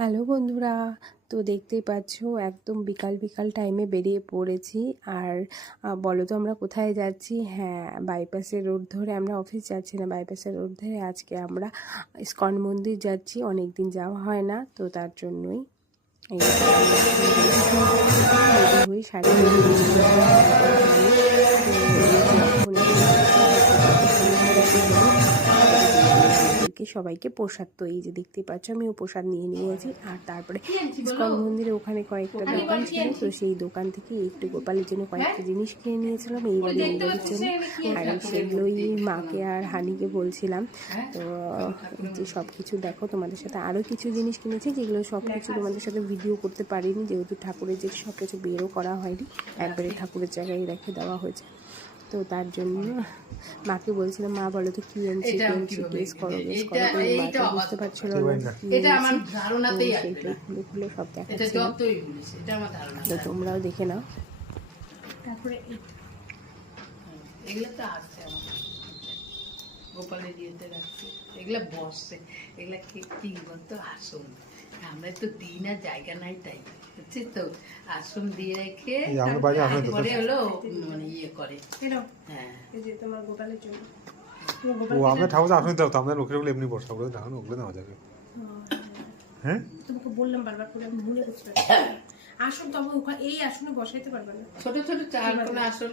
Hello বন্ধুরা, তো দেখতেই পাচ্ছ একদম বিকাল বিকাল টাইমে বেরিয়ে পড়েছি। আর বলো তো আমরা কোথায় যাচ্ছি? হ্যাঁ, বাইপাসের রোড ধরে আমরা অফিস যাচ্ছি না, বাইপাসের রোড ধরে আজকে আমরা ইস্কন মন্দির যাচ্ছি। অনেক দিন যাওয়া হয় না, তো তার জন্যই এই হয়ে শাড়ি সবাইকে প্রসাদ, তো এই যে দেখতে পাচ্ছ আমিও প্রসাদ নিয়ে নিয়েছি। আর তারপরে ইস্কন মন্দিরে ওখানে কয়েকটা দোকান ছিল, তো সেই দোকান থেকে একটু গোপালের জন্য কয়েকটা জিনিস কিনে নিয়েছিলাম এইবারের জন্য। আর সেগুলোই মাকে আর হানিকে বলছিলাম। তো এই যে সব কিছু দেখো, তোমাদের সাথে আরও কিছু জিনিস কিনেছি, যেগুলো সব কিছু তোমাদের সাথে ভিডিও করতে পারিনি, যেহেতু ঠাকুরের যে সব কিছু বেরও করা হয়নি, একবারে ঠাকুরের জায়গায় রেখে দেওয়া হয়েছে। তো তার জন্য মাকে বলছিলাম, মা বলো তো কি আনছি, গেস করো। মাকে বুঝতে পারছিল সেইটাই খুলে খুলে সব দেখাচ্ছিল, তো তোমরাও দেখে নাও। তারপরে এগুলো তো আছে গোপালের দিতে রাখছে, এগুলো বসছে, এগুলা কি বলতো আসন, আমরা তো দিই না, জায়গা নাই তাই হচ্ছে, তো আসন দিয়ে রেখে তারপরে হলো মানে ইয়ে করে। হ্যাঁ, এই যে তোমার গোপালের জন্য আমরা ঠাকুর আসন দাও, তো আমরা লোকের গুলো এমনি বসা করে দাও, ওগুলো নেওয়া যাবে। হ্যাঁ, তোমাকে বললাম বারবার করে, আমি ভুলে করতে আসন, তবে এই আসনে বসাইতে পারবে না, ছোট ছোট চার কোন আসন।